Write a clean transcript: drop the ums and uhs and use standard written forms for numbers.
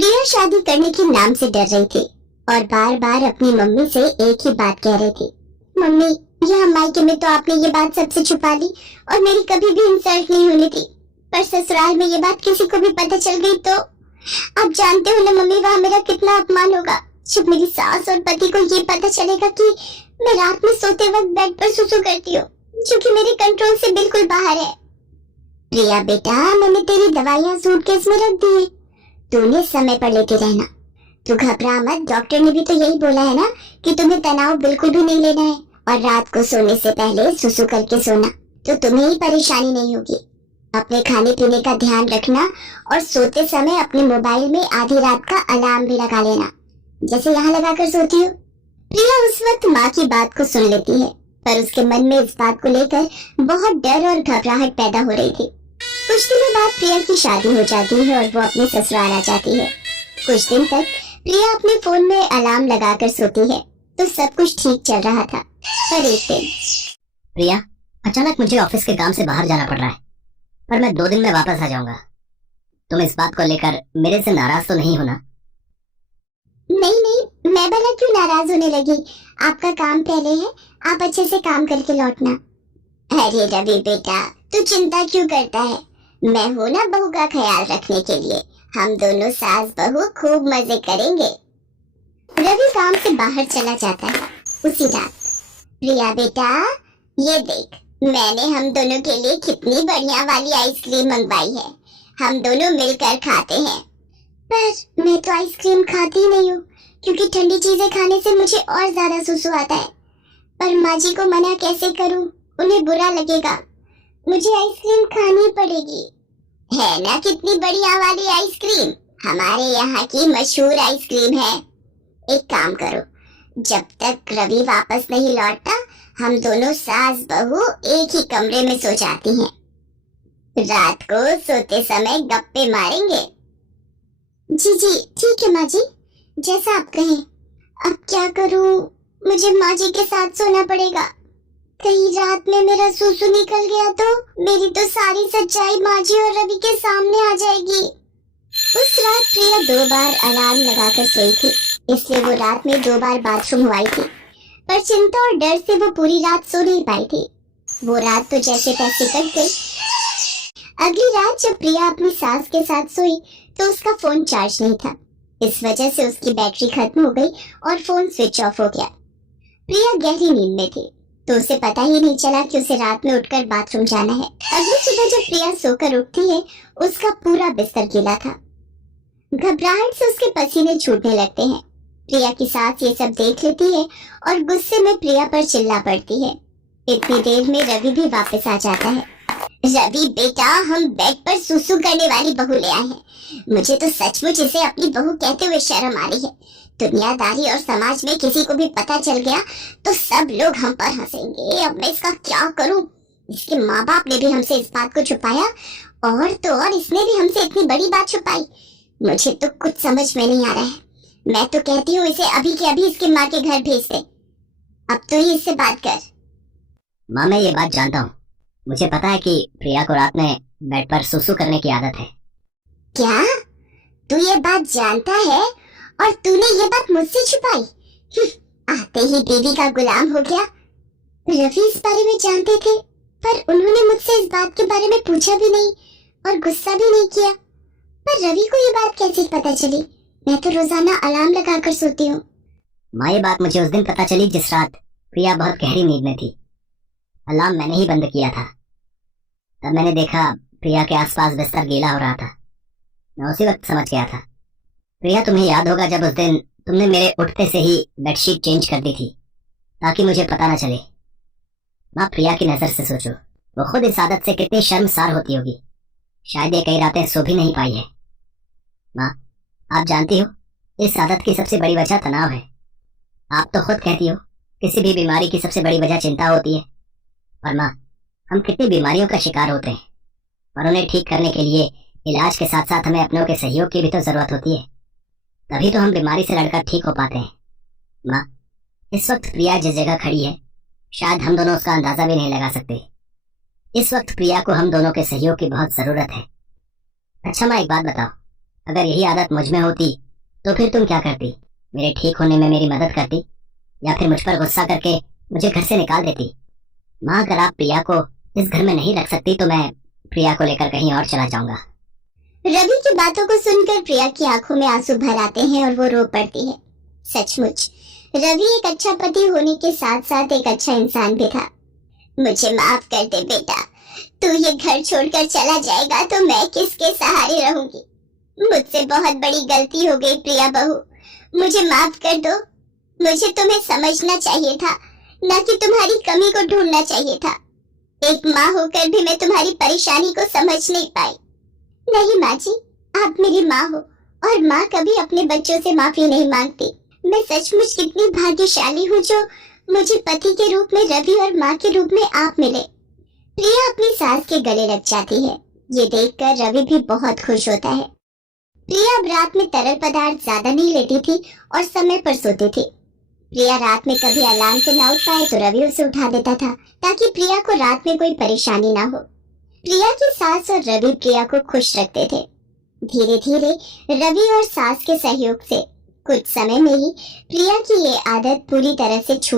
प्रिया शादी करने के नाम से डर रही थी और बार बार अपनी मम्मी से एक ही बात कह रही थी। मम्मी, यहाँ मायके में तो आपने ये बात सबसे छुपा ली और मेरी कभी भी इंसल्ट नहीं होनी थी, पर ससुराल में ये बात किसी को भी पता चल गई तो आप जानते हो ना मम्मी, वहाँ मेरा कितना अपमान होगा। जब मेरी सास और पति को ये पता चलेगा कि मैं रात में सोते वक्त बेड पर सुसु करती हूँ, जो कि मेरे कंट्रोल से बिल्कुल बाहर है। प्रिया बेटा, मैंने तेरी दवाइयाँ सूटकेस में रख दी है, तूने समय पर लेके रहना। तू घबरा मत, डॉक्टर ने भी तो यही बोला है ना कि तुम्हें तनाव बिल्कुल भी नहीं लेना है और रात को सोने से पहले सुसु करके सोना, तो तुम्हें ही परेशानी नहीं होगी। अपने खाने पीने का ध्यान रखना और सोते समय अपने मोबाइल में आधी रात का अलार्म भी लगा लेना, जैसे यहाँ लगाकर सोती हो। प्रिया उस वक्त माँ की बात को सुन लेती है, पर उसके मन में इस बात को लेकर बहुत डर और घबराहट पैदा हो रही थी। कुछ दिनों बाद प्रिया की शादी हो जाती है और वो अपने ससुराल आ जाती है। कुछ दिन तक प्रिया अपने फोन में अलार्म लगाकर सोती है तो सब कुछ ठीक चल रहा था, पर एक दिन प्रिया, अचानक मुझे ऑफिस के काम से बाहर जाना पड़ रहा है, पर मैं 2 दिन में वापस आ जाऊंगा। तुम इस बात को लेकर मेरे से नाराज तो नहीं होना? नहीं नहीं, मैं भला क्यों नाराज होने लगी, आपका काम पहले है, आप अच्छे से काम करके लौटना। अरे रवि बेटा, तू चिंता क्यों करता है, मैं हूं ना बहू का ख्याल रखने के लिए। हम दोनों सास बहू खूब मजे करेंगे। रवि काम से बाहर चला जाता है। उसी रात प्रिया बेटा, ये देख, मैंने हम दोनों के लिए कितनी बढ़िया वाली आइसक्रीम मंगवाई है, हम दोनों मिलकर खाते हैं। पर मैं तो आइसक्रीम खाती नहीं हूँ, क्योंकि ठंडी चीजें खाने से मुझे और ज्यादा सुसु आता है। पर माँ जी को मना कैसे करूँ, उन्हें बुरा लगेगा, मुझे आइसक्रीम खानी पड़ेगी। है ना कितनी बढ़िया वाली आइसक्रीम, हमारे यहाँ की मशहूर आइसक्रीम है। एक काम करो, जब तक रवि वापस नहीं लौटता हम दोनों सास बहू एक ही कमरे में सो जाती हैं। रात को सोते समय गप्पे मारेंगे। जी जी ठीक है माँ जी, जैसा आप कहें। अब क्या करूँ, मुझे माँ जी के साथ सोना पड़ेगा, कहीं रात में मेरा सुसु निकल गया तो मेरी तो सारी सच्चाई माँ जी और रवि के सामने आ जाएगी। उस रात प्रिया 2 बार अलार्म लगाकर सोई थी, इसलिए वो रात में 2 बार बाथरूम हुई थी, पर चिंता और डर से वो पूरी रात सो नहीं पाई थी। वो रात तो जैसे तैसे कट गई। अगली रात जब प्रिया अपनी सास के साथ सोई तो उसका फोन चार्ज नहीं था, इस वजह से उसकी बैटरी खत्म हो गई और फोन स्विच ऑफ हो गया। प्रिया गहरी नींद में थी तो उसे पता ही नहीं चला कि उसे रात में उठकर बाथरूम जाना है। अगली सुबह जब प्रिया सोकर उठती है उसका पूरा बिस्तर गीला था। घबराहट से उसके पसीने छूटने लगते हैं। प्रिया की सास ये सब देख लेती है और गुस्से में प्रिया पर चिल्ला पड़ती है। इतनी देर में रवि भी वापस आ जाता है। रवि बेटा, हम बेड पर सुसु करने वाली बहू ले आए हैं। मुझे तो सचमुच इसे अपनी बहू कहते हुए शर्म आ रही है। दुनियादारी और समाज में किसी को भी पता चल गया तो सब लोग हम पर हंसेंगे। अब मैं इसका क्या करूं? इसके माँ बाप ने भी हमसे इस बात को छुपाया और तो और इसने भी हमसे इतनी बड़ी बात छुपाई। मुझे तो कुछ समझ में नहीं आ रहा है। मैं तो कहती हूँ इसे अभी के अभी इसके माँ के घर भेज दे। अब तो ही इससे बात कर। माँ, मैं ये बात जानता हूँ, मुझे पता है कि प्रिया को रात में बेड पर सुसु करने की आदत है। क्या तू ये बात जानता है और तूने ये बात मुझसे छुपाई? आते ही बीवी का गुलाम हो गया। रवि इस बारे में जानते थे पर उन्होंने मुझसे इस बात के बारे में पूछा भी नहीं और गुस्सा भी नहीं किया। पर रवि को ये बात कैसे पता चली? मैं तो रोजाना अलार्म लगाकर सोती हूँ। माँ, ये बात मुझे उस दिन पता चली जिस रात प्रिया बहुत गहरी नींद में थी। अलार्म मैंने ही बंद किया था। तब मैंने देखा प्रिया के आसपास बिस्तर गीला हो रहा था। मैं उसी वक्त समझ गया था। प्रिया, तुम्हें याद होगा जब उस दिन तुमने मेरे उठते से ही बेडशीट चेंज कर दी थी ताकि मुझे पता न चले। माँ, प्रिया की नजर से सोचो, वो खुद इस आदत से कितनी शर्मसार होती होगी। शायद ये कई रातें सो भी नहीं पाई है। माँ, आप जानती हो इस आदत की सबसे बड़ी वजह तनाव है। आप तो खुद कहती हो किसी भी बीमारी की सबसे बड़ी वजह चिंता होती है। और माँ, हम कितनी बीमारियों का शिकार होते हैं, पर उन्हें ठीक करने के लिए इलाज के साथ साथ हमें अपनों के सहयोग की भी तो जरूरत होती है, तभी तो हम बीमारी से लड़कर ठीक हो पाते हैं। माँ, इस वक्त प्रिया जिस जगह खड़ी है शायद हम दोनों उसका अंदाजा भी नहीं लगा सकते। इस वक्त प्रिया को हम दोनों के सहयोग की बहुत जरूरत है। अच्छा माँ, एक बात बताओ, अगर यही आदत मुझ में होती तो फिर तुम क्या करती? मेरे ठीक होने में मेरी मदद करती या फिर मुझ पर गुस्सा करके मुझे घर से निकाल देती? माँ, अगर आप प्रिया को इस घर में नहीं रख सकती तो मैं प्रिया को लेकर कहीं और चला जाऊंगा। रवि की बातों को सुनकर प्रिया की आंखों में आंसू भर आते हैं और वो रो पड़ती है। सचमुच रवि एक अच्छा पति होने के साथ साथ एक अच्छा इंसान भी था। मुझे माफ कर दे बेटा, तू ये घर छोड़कर चला जाएगा तो मैं किसके सहारे रहूंगी? मुझसे बहुत बड़ी गलती हो गई प्रिया बहू, मुझे माफ कर दो। मुझे तुम्हें समझना चाहिए था, न कि तुम्हारी कमी को ढूंढना चाहिए था। एक माँ होकर भी मैं तुम्हारी परेशानी को समझ नहीं पाई। नहीं माँ जी, आप मेरी माँ हो और माँ कभी अपने बच्चों से माफी नहीं मांगती। मैं सचमुच कितनी भाग्यशाली हूँ जो मुझे पति के रूप में रवि और माँ के रूप में आप मिले। प्रिया अपनी सास के गले लग जाती है। ये देखकर रवि भी बहुत खुश होता है। प्रिया अब रात में तरल पदार्थ ज्यादा नहीं लेती थी और समय पर सोती थी। प्रिया रात में कभी अलार्म से ना उठ पाए तो रवि उसे उठा देता था ताकि प्रिया को रात में कोई परेशानी ना हो। प्रिया की सास और रवि प्रिया को खुश रखते थे। धीरे धीरे रवि और सास के सहयोग से कुछ समय में ही प्रिया की ये आदत पूरी तरह से छूट